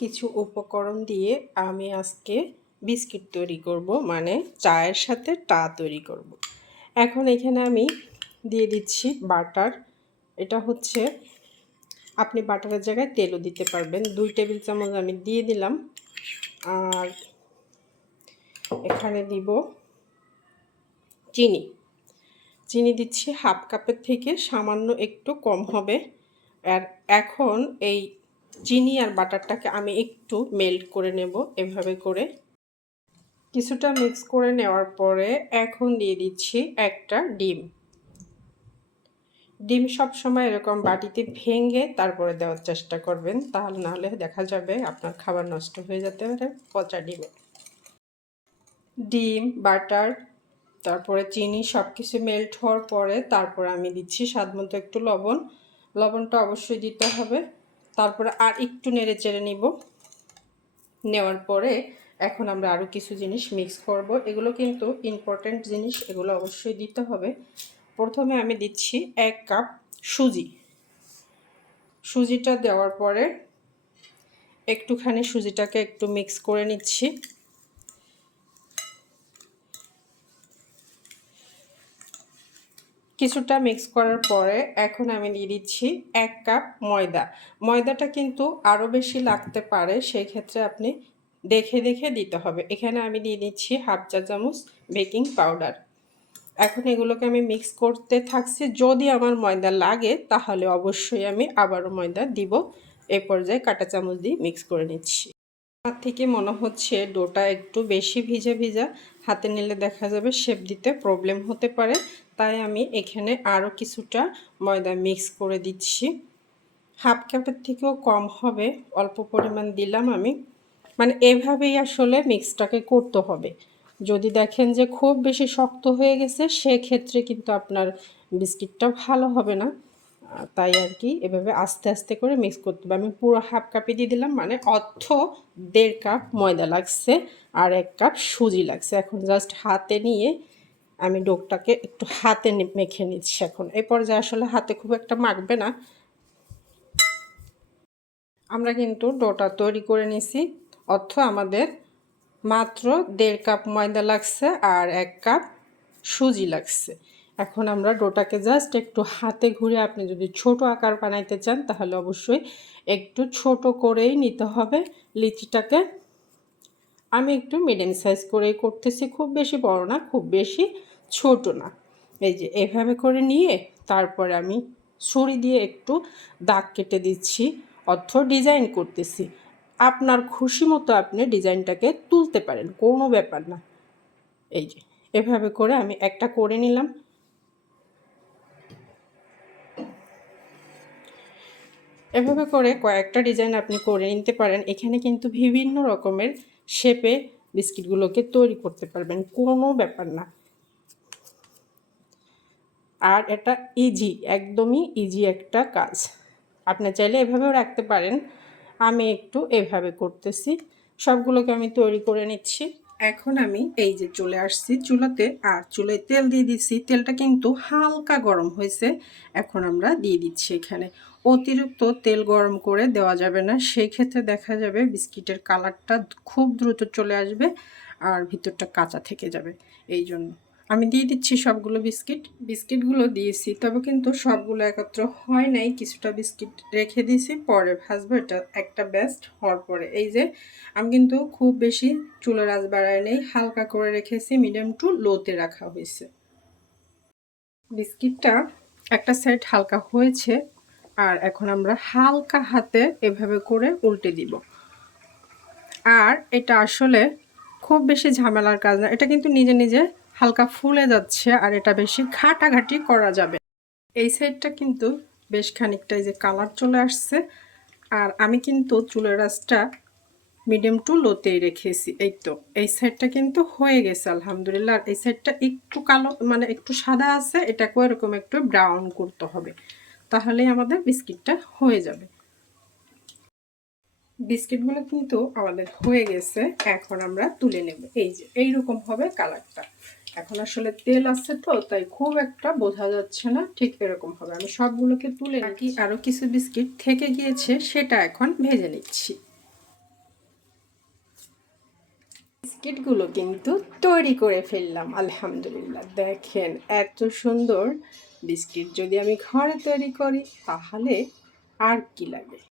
কিছু উপকরণ দিয়ে আমি আজকে বিস্কিট তৈরি করব, মানে চায়ের সাথে টা তৈরি করব। এখন এখানে আমি দিয়ে দিচ্ছি বাটার। এটা হচ্ছে আপনি বাটারের জায়গায় তেলও দিতে পারবেন। 2 টেবিল চামচ আমি দিয়ে দিলাম। আর এখানে দিব চিনি। চিনি দিচ্ছি হাফ কাপের থেকে সামান্য একটু কম হবে। আর এখন এই চিনি আর বাটারটাকে আমি একটু মেল্ট করে নেব এভাবে করে। কিছুটা মিক্স করে নেওয়ার পরে এখন দিয়ে দিচ্ছি একটা ডিম। ডিম সবসময় এরকম বাটিতে ভেঙে তারপরে দেওয়ার চেষ্টা করবেন, তাহলে নাহলে দেখা যাবে আপনার খাবার নষ্ট হয়ে যেতে পারে পচা ডিমে। ডিম, বাটার, তারপরে চিনি সব কিছু মেল্ট হওয়ার পরে তারপর আমি দিচ্ছি স্বাদমতো একটু লবণ। লবণটা অবশ্যই দিতে হবে। তারপরে আর একটু নেড়ে চেড়ে নিব। নেওয়ার পরে এখন আমরা আরও কিছু জিনিস মিক্স করব। এগুলো কিন্তু ইম্পর্ট্যান্ট জিনিস, এগুলো অবশ্যই দিতে হবে। প্রথমে আমি দিচ্ছি 1 কাপ সুজি। সুজিটা দেওয়ার পরে একটুখানি সুজিটাকে একটু মিক্স করে নিচ্ছি। কিছুটা মিক্স করার পরে এখন আমি দিয়ে দিচ্ছি 1 কাপ ময়দা। ময়দাটা কিন্তু আরও বেশি লাগতে পারে, সেই ক্ষেত্রে আপনি দেখে দেখে দিতে হবে। এখানে আমি দিয়ে দিচ্ছি হাফ চা চামচ বেকিং পাউডার। এখন এগুলোকে আমি মিক্স করতে থাকছি। যদি আমার ময়দা লাগে তাহলে অবশ্যই আমি আবারও ময়দা দিব। এই পর্যায়ে কাঁটা চামচ দিয়ে মিক্স করে নিচ্ছি। আমার থেকে মনে হচ্ছে ডোটা একটু বেশি ভিজা ভিজা, হাতে নিলে দেখা যাবে শেপ দিতে প্রবলেম হতে পারে। তাই আমি এখানে আরও কিছুটা ময়দা মিক্স করে দিচ্ছি। হাফ কাপের থেকেও কম হবে, অল্প পরিমাণ দিলাম আমি। মানে এভাবেই আসলে মিক্সটাকে করতে হবে। যদি দেখেন যে খুব বেশি শক্ত হয়ে গেছে, সেক্ষেত্রে কিন্তু আপনার বিস্কিটটা ভালো হবে না। তাই আর কি এভাবে আস্তে আস্তে করে মিক্স করতে হবে। আমি পুরো হাফ কাপে দিয়ে দিলাম, মানে 1.5 কাপ ময়দা লাগছে আর 1 কাপ সুজি লাগছে। এখন জাস্ট হাতে নিয়ে আমি ডোটাকে একটু হাতে মেখে নিচ্ছি। এখন এই পর্যায়ে আসলে হাতে খুব একটা মাখবে না। আমরা কিন্তু ডোটা তৈরি করে নিছি, আমাদের মাত্র 1.5 কাপ ময়দা লাগছে আর 1 কাপ সুজি লাগছে। এখন আমরা ডোটাকে জাস্ট একটু হাতে ঘুরে, আপনি যদি ছোট আকার বানাইতে চান তাহলে অবশ্যই একটু ছোট করেই নিতে হবে লিচিটাকে। আমি একটু মিডিয়াম সাইজ করেই করতেছি, খুব বেশি বড় না, খুব বেশি ছোট না। এই যে এভাবে করে নিয়ে তারপরে আমি ছুরি দিয়ে একটু দাগ কেটে দিচ্ছি, ডিজাইন করতেছি। আপনার খুশি মতো আপনি ডিজাইনটাকে তুলতে পারেন, কোনো ব্যাপার না। এই যে এভাবে করে আমি একটা করে নিলাম। এভাবে করে কয়েকটা ডিজাইন আপনি করে নিতে পারেন। এখানে কিন্তু বিভিন্ন রকমের শেপে বিস্কিটগুলোকে তৈরি করতে পারবেন, কোনো ব্যাপার না। আর এটা ইজি, একদমই ইজি একটা কাজ। আপনি চাইলে এভাবেও রাখতে পারেন। আমি একটু এভাবে করতেছি। সবগুলোকে আমি তৈরি করে নিচ্ছি। এখন আমি এই যে চলে আসছি চুলাতে, আর চুলায় তেল দিয়ে দিচ্ছি। তেলটা কিন্তু হালকা গরম হয়েছে। এখন আমরা দিয়ে দিচ্ছি এখানে। অতিরিক্ত তেল গরম করে দেওয়া যাবে না, সেই ক্ষেত্রে দেখা যাবে বিস্কিটের কালারটা খুব দ্রুত চলে আসবে আর ভিতরটা কাঁচা থেকে যাবে। এই জন্য আমি দিয়ে দিচ্ছি সবগুলো বিস্কিটগুলো দিয়েছি, তবে কিন্তু সবগুলো একত্র হয় নাই। কিছুটা বিস্কিট রেখে দিয়েছি, পরে ভাজবো। এটা একটা বেস্ট হওয়ার পরে এই যে আমি কিন্তু খুব বেশি চুলার আঁচ বাড়াই নেই, হালকা করে রেখেছি, মিডিয়াম টু লোতে রাখা হয়েছে। বিস্কিটটা একটা সাইড হালকা হয়েছে, আর এখন আমরা হালকা হাতে এভাবে করে উল্টে দিব। আর এটা আসলে খুব বেশি ঝামেলার কাজ না, এটা কিন্তু নিজে নিজে হালকা ফুলে যাচ্ছে, আর এটা বেশি ঘাটাঘাটি করা যাবে। এই সাইডটা কিন্তু বেশ খানিকটা এই যে কালার চলে আসছে, আর আমি কিন্তু চুলের আঁচটা মিডিয়াম টু লোতেই রেখেছি। এই তো এই সাইডটা কিন্তু হয়ে গেছে আলহামদুলিল্লাহ। আর এই সাইডটা একটু কালো, মানে একটু সাদা আছে, এটাকেও এরকম একটু ব্রাউন করতে হবে, তাহলেই আমাদের বিস্কিটটা হয়ে যাবে। বিস্কিটগুলো কিন্তু আমাদের হয়ে গেছে, এখন আমরা তুলে নেব। এই যে এইরকম হবে কালারটা। এখন আসলে তেল আছে তো, তাই খুব একটা বোঝা যাচ্ছে না, ঠিক এরকম হবে। আমি সবগুলোকে তুলে নিচ্ছি। আরও কিছু বিস্কিট থেকে গিয়েছে, সেটা এখন ভেজে নিচ্ছি। বিস্কিটগুলো কিন্তু তৈরি করে ফেললাম আলহামদুলিল্লাহ। দেখেন এত সুন্দর বিস্কিট যদি আমি ঘরে তৈরি করি তাহলে আর কি লাগে।